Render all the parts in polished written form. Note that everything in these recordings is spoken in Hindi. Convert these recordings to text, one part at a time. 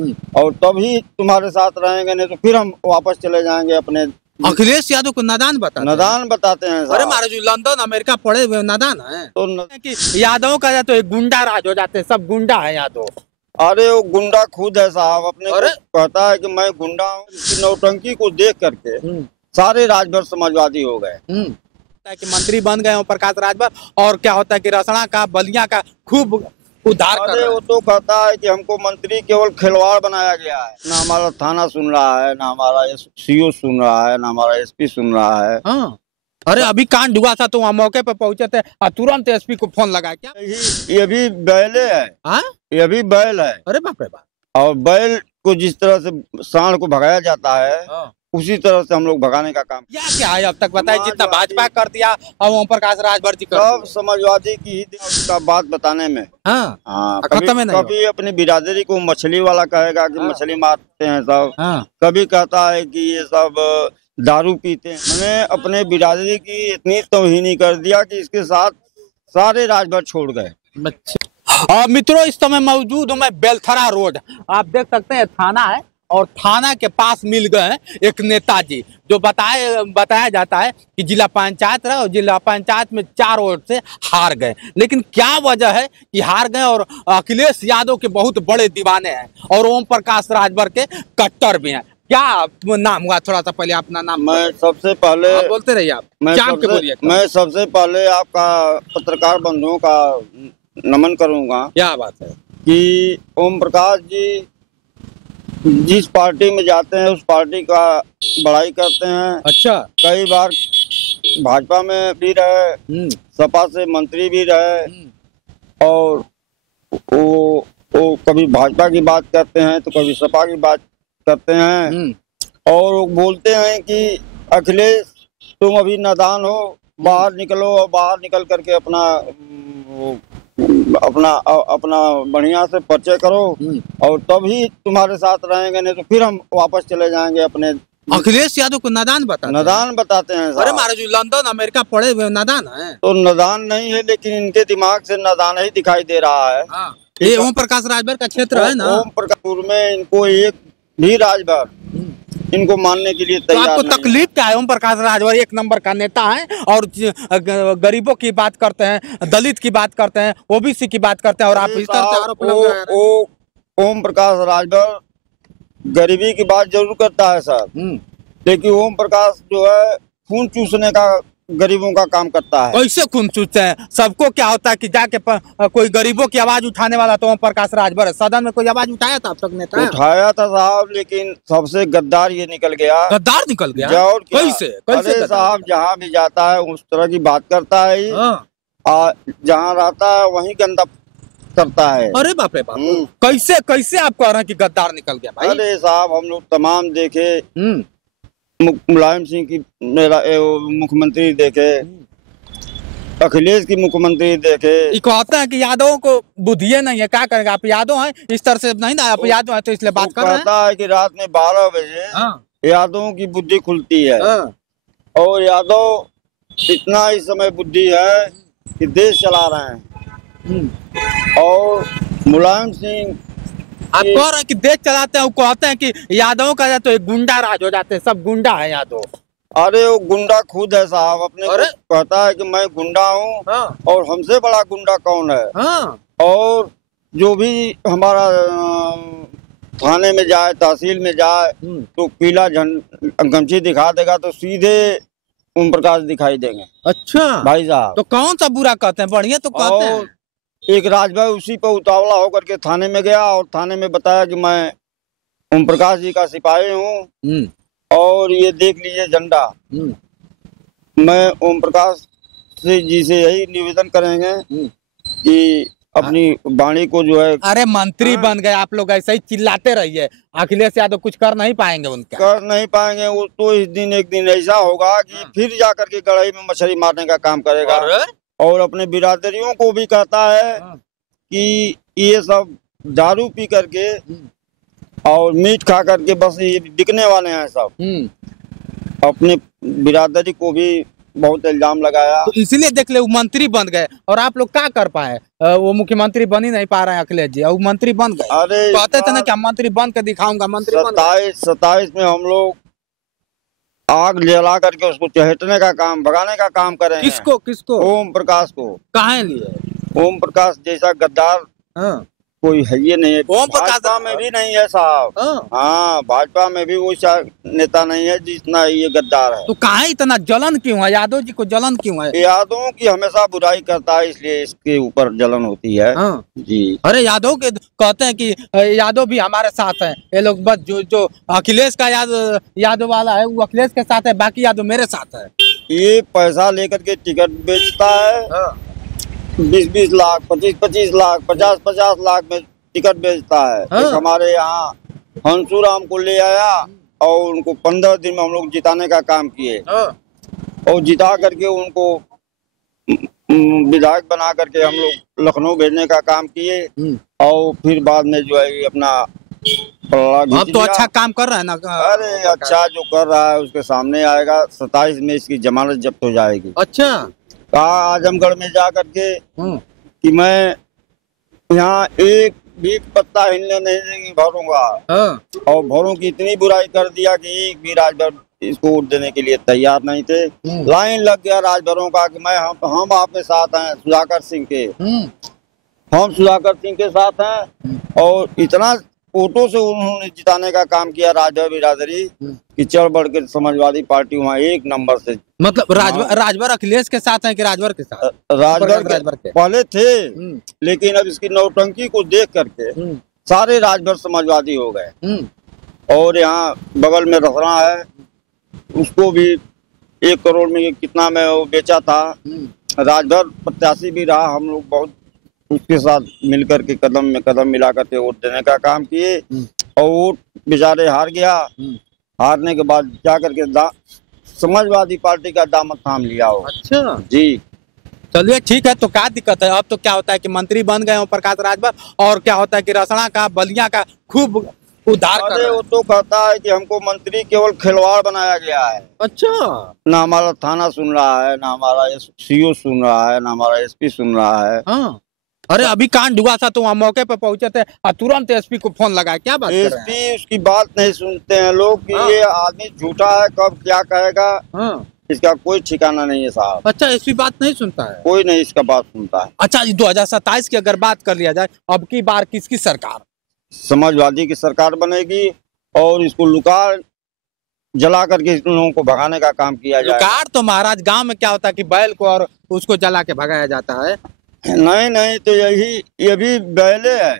और तभी तुम्हारे साथ रहेंगे, नहीं तो फिर हम वापस चले जाएंगे अपने। अखिलेश यादव को नादान बताते हैं अरे महाराज लंदन अमेरिका पढ़े हुए नादान है तो कि यादव का तो एक गुंडा राज हो जाते हैं, सब गुंडा है यादव। अरे वो गुंडा खुद है साहब, अपने को कहता है कि मैं गुंडा हूँ। इसकी नौटंकी को देख करके सारे राजभर समाजवादी हो गए कि मंत्री बन गए प्रकाश राजभर। और क्या होता है कि रसना का बलिया का खूब उद्धार कर रहे हैं। वो तो कहता है कि हमको मंत्री केवल खिलवाड़ बनाया गया है, ना हमारा थाना सुन रहा है, ना हमारा सीओ सुन रहा है, ना हमारा एसपी सुन रहा है। हाँ। अरे अभी कांड हुआ था तो वहाँ मौके पे पहुंचे थे और तुरंत एसपी को फोन लगाया। क्या ये भी बैले है? ये भी बैल है। अरे बाप रे बाप। और बैल को जिस तरह से सांड को भगाया जाता है उसी तरह से हम लोग भगाने का काम। क्या है अब तक बताए, जितना भाजपा कर दिया और ओम प्रकाश राजभर जी कर सब समाजवादी की ही उसका बात बताने में। कभी अपनी बिरादरी को मछली वाला कहेगा कि मछली मारते हैं सब, कभी कहता है कि ये सब दारू पीते हैं। मैंने अपने बिरादरी की इतनी तौहीनी कर दिया कि इसके साथ सारे राजभर छोड़ गए। मित्रों इस समय मौजूद हूँ मैं बेलथरा रोड, आप देख सकते हैं थाना है और थाना के पास मिल गए एक नेताजी जो बताया जाता है कि जिला पंचायत रहा और जिला पंचायत में 4 वोट से हार गए। लेकिन क्या वजह है कि हार गए? और अखिलेश यादव के बहुत बड़े दीवाने हैं और ओम प्रकाश राजभर के कट्टर भी हैं। क्या नाम हुआ? थोड़ा सा पहले अपना नाम। मैं सबसे पहले बोलते रहिए आप। मैं सबसे पहले आपका पत्रकार बंधुओं का नमन करूंगा। क्या बात है कि ओम प्रकाश जी जिस पार्टी में जाते हैं उस पार्टी का बड़ाई करते हैं। अच्छा। कई बार भाजपा में भी रहे, सपा से मंत्री भी रहे और वो कभी भाजपा की बात करते हैं तो कभी सपा की बात करते हैं। और वो बोलते हैं कि अखिलेश तुम अभी नादान हो, बाहर निकलो और बाहर निकल करके अपना बढ़िया से परिचय करो और तभी तुम्हारे साथ रहेंगे, नहीं तो फिर हम वापस चले जाएंगे अपने। अखिलेश यादव को नादान बताते हैं। अरे महाराज लंदन अमेरिका पढ़े हुए नादान है तो नादान नहीं है, लेकिन इनके दिमाग से नादान ही दिखाई दे रहा है। ये ओम प्रकाश राजभर का क्षेत्र है ना। ओम प्रकाश में इनको एक भी राजभर इनको मानने के लिए तैयार। तो आपको तकलीफ क्या है? ओम प्रकाश राजभर 1 नंबर का नेता है और गरीबों की बात करते हैं, दलित की बात करते हैं, ओबीसी की बात करते हैं और आप इस तरह से आरोप लगा रहे हैं। ओम प्रकाश राजभर गरीबी की बात जरूर करता है सर, लेकिन ओम प्रकाश जो है खून चूसने का गरीबों का काम करता है। कैसे खून चूसते हैं? सबको क्या होता है कि जाके कोई गरीबों की आवाज उठाने वाला तो ओम प्रकाश राजभर है। सदन में कोई आवाज उठाया था आप तक नेता? उठाया था साहब, लेकिन सबसे गद्दार ये निकल गया। गद्दार निकल गया? कैसे? अरे साहब जहाँ भी जाता है उस तरह की बात करता है, जहाँ रहता है वहीं गंदा करता है। अरे बाप रे बाप। कैसे आप कह रहे हैं कि गद्दार निकल गया भाई? अरे साहब हम लोग तमाम देखे, मुलायम सिंह की मेरा मुख्यमंत्री देखे, अखिलेश की मुख्यमंत्री देखे। कहते हैं कि यादव को बुद्धि नहीं है, क्या करेंगे? आप यादव हैं, इस तरह से नहीं ना, आप यादव हैं तो इसलिए बात कर रहे हैं। कहता है कि रात में 12 बजे यादवों की बुद्धि खुलती है और यादव इतना इस समय बुद्धि है कि देश चला रहे हैं। और मुलायम सिंह आप कह रहे हैं कि देश चलाते हैं, वो कहते हैं कि यादव का तो एक गुंडा राज हो जाते हैं, सब गुंडा है यादव। अरे वो गुंडा खुद है साहब, अपने कहता है कि मैं गुंडा हूँ और हमसे बड़ा गुंडा कौन है। और जो भी हमारा थाने में जाए, तहसील में जाए तो पीला गमछी दिखा देगा तो सीधे ओम प्रकाश दिखाई देंगे। अच्छा भाई साहब, तो कौन सा बुरा कहते हैं? बढ़िया तो कहते हैं। एक राजभर उसी पर उतावला होकर के थाने में गया और थाने में बताया कि मैं ओम प्रकाश जी का सिपाही हूँ और ये देख लीजिए झंडा। मैं ओम प्रकाश जी से यही निवेदन करेंगे कि अपनी वाणी को जो है। अरे मंत्री बन गए आप लोग, ऐसे ही चिल्लाते रहिए। अखिलेश यादव कुछ कर नहीं पाएंगे, उनका कर नहीं पाएंगे। वो तो एक दिन ऐसा होगा कि फिर जाकर के गढ़ई में मछली मारने का काम करेगा और अपने बिरादरियों को भी कहता है कि ये सब दारू पी करके और मीट खा करके बस ये बिकने वाले हैं सब। अपने बिरादरी को भी बहुत इल्जाम लगाया। तो इसीलिए देख ले वो मंत्री बन गए और आप लोग क्या कर पाए? वो मुख्यमंत्री बन ही नहीं पा रहे हैं अखिलेश जी, और वो मंत्री बन गए। अरे कहते थे ना कि मंत्री बन के दिखाऊंगा, मंत्री बन गए। 27 में हम लोग आग जला करके उसको चहेटने का काम, भगाने का काम करेंगे। किसको किसको? ओम प्रकाश को। कहाँ लिए? ओम प्रकाश जैसा गद्दार हाँ। कोई है ये नहीं है। ओम प्रकाश भाजपा में भी नहीं है साहब। हाँ, भाजपा में भी वैसा नेता नहीं है जितना ये गद्दार है। तो कहाँ इतना जलन क्यों है? यादव जी को जलन क्यों है? यादव की हमेशा बुराई करता है, इसलिए इसके ऊपर जलन होती है। हाँ। जी। अरे यादव के कहते हैं कि यादव भी हमारे साथ है, ये लोग बस जो अखिलेश का यादव वाला है वो अखिलेश के साथ है, बाकी यादव मेरे साथ है। ये पैसा लेकर के टिकट बेचता है। 20-20 लाख, 25-25 लाख, 50-50 लाख में टिकट बेचता है। एक हमारे यहाँ हंसूराम को ले आया और उनको 15 दिन में हम लोग जिताने का काम किए और जिता करके उनको विधायक बना करके हम लोग लखनऊ भेजने का काम किए और फिर बाद में जो है अपना अब तो अच्छा काम कर रहा है ना। अरे अच्छा जो कर रहा है उसके सामने आएगा। 27 में इसकी जमानत जब्त हो जाएगी। अच्छा। कहा आजमगढ़ में जा करके कि मैं यहाँ एक भी पत्ता हिलने नहीं भरूंगा। और भरों की इतनी बुराई कर दिया कि एक भी राजभर इसको वोट देने के लिए तैयार नहीं थे। लाइन लग गया राजभरों का कि मैं हम आपके साथ हैं, सुधाकर सिंह के। हम सुधाकर सिंह के साथ हैं और इतना वोटों से उन्होंने जिताने का काम किया राजभर बिरादरी कि चढ़ बढ़ के समाजवादी पार्टी वहाँ 1 नंबर से। मतलब राजभर अखिलेश के साथ है कि राजभर के साथ? राजभर के पहले थे, लेकिन अब इसकी नौटंकी को देख करके सारे राजभर समाजवादी हो गए। और यहाँ बगल में रसना है, उसको भी 1 करोड़ में कितना में वो बेचा था। राजभर प्रत्याशी भी रहा, हम लोग बहुत उसके साथ मिलकर के कदम में कदम मिला करके वोट देने का काम किए और वोट बेचारे हार गया। हारने के बाद जा करके समाजवादी पार्टी का दामन थाम लिया हो। अच्छा जी। चलिए ठीक है, तो क्या दिक्कत है? अब तो क्या होता है कि मंत्री बन गए ओम प्रकाश राजभर, और क्या होता है कि रसना का, बलिया का खूब उद्धार कर रहे हैं। वो तो कहता है कि हमको मंत्री केवल खिलवाड़ बनाया गया है। अच्छा। ना हमारा थाना सुन रहा है, ना हमारा सीओ सुन रहा है, ना हमारा एसपी सुन रहा है। हाँ। अरे अभी कांड हुआ था तो वहाँ मौके पे पहुंचे थे और तुरंत एसपी को फोन लगाया। क्या बात कर रहे हैं? एसपी उसकी बात नहीं सुनते हैं लोग कि ये आदमी झूठा है, कब क्या कहेगा इसका कोई ठिकाना नहीं है साहब। अच्छा, एसपी बात नहीं सुनता है? कोई नहीं इसका बात सुनता है। अच्छा, 2027 की अगर बात कर लिया जाए, अब की बार किसकी सरकार? समाजवादी की सरकार बनेगी और इसको लुकार जला करके इन लोगों को भगाने का काम किया जाए। लुकार तो महाराज गांव में क्या होता है कि बैल को और उसको जला के भगाया जाता है। नहीं तो ये भी बैले है।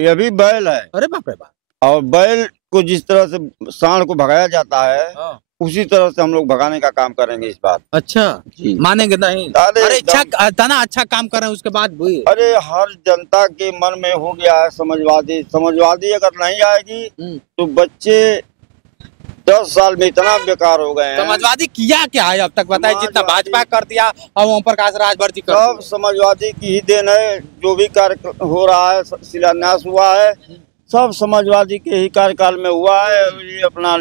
ये भी बैल है। अरे बाप रे बाप। और बैल को जिस तरह से सांड को भगाया जाता है उसी तरह से हम लोग भगाने का काम करेंगे इस बार। अच्छा जी। मानेंगे नहीं? अरे इतना अच्छा काम कर रहे हैं उसके बाद भी। अरे हर जनता के मन में हो गया है समाजवादी अगर नहीं आएगी तो बच्चे 10 साल में इतना बेकार हो गए हैं। समाजवादी किया क्या है अब तक बताइए? जितना भाजपा कर दिया और ओम प्रकाश राजभर जी कर सब समाजवादी की ही देन है। जो भी कार्य हो रहा है, शिलान्यास हुआ है, सब समाजवादी के ही कार्यकाल में हुआ है। ये अपना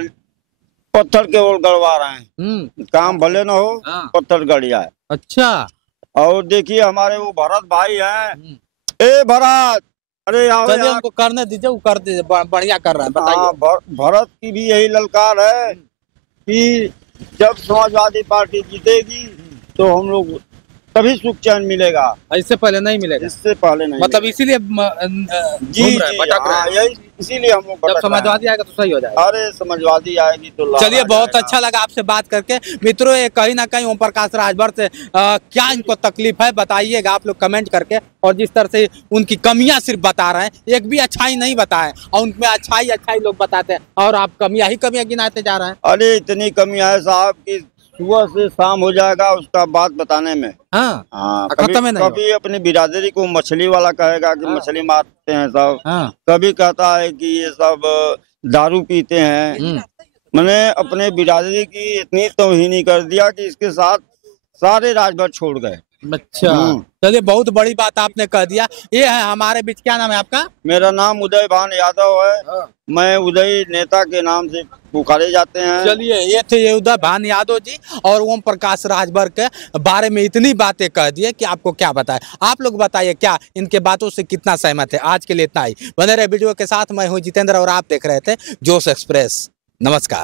पत्थर के ओर गड़वा रहे हैं। काम भले न हो, पत्थर गड़ जाए। अच्छा। और देखिए हमारे वो भरत भाई हैं। ए भरत, अरे चलिए उनको करने दीजिए, वो कर दीजिए, बढ़िया कर रहा है। बताइए। भरत की भी यही ललकार है कि जब समाजवादी पार्टी जीतेगी तो हम लोग तभी सुख चैन मिलेगा, इससे पहले नहीं मिलेगा। इससे पहले नहीं, मतलब इसीलिए इसीलिए हम लोग जब समाजवादी आएगा तो सही हो जाएगा। अरे समाजवादी आएगी तो चलिए, बहुत अच्छा लगा आपसे बात करके मित्रों। ये कहीं ना कहीं ओम प्रकाश राजभर से क्या इनको तकलीफ है बताइएगा आप लोग कमेंट करके। और जिस तरह से उनकी कमियां सिर्फ बता रहे हैं, एक भी अच्छाई नहीं बताए, और उनमें अच्छाई लोग बताते हैं और आप कमियां ही कमियां गिनाते जा रहे हैं। अरे इतनी कमियां है साहब की सुबह से शाम हो जाएगा उसका बात बताने में। कभी अपनी बिरादरी को मछली वाला कहेगा कि मछली मारते हैं सब। कभी कहता है कि ये सब दारू पीते हैं। मैंने अपने बिरादरी की इतनी तौहीनी कर दिया कि इसके साथ सारे राजभर छोड़ गए। अच्छा, चलिए बहुत बड़ी बात आपने कह दिया। ये है हमारे बीच, क्या नाम है आपका? मेरा नाम उदय भान यादव है। मैं उदय नेता के नाम से पुकारे जाते हैं। चलिए, ये थे योद्धा भान यादव जी और ओम प्रकाश राजभर के बारे में इतनी बातें कह दिए कि आपको क्या बताएं। आप लोग बताइए क्या इनके बातों से कितना सहमत है। आज के लिए इतना ही, बने रहे वीडियो के साथ। मैं हूं जितेंद्र और आप देख रहे थे जोश एक्सप्रेस। नमस्कार।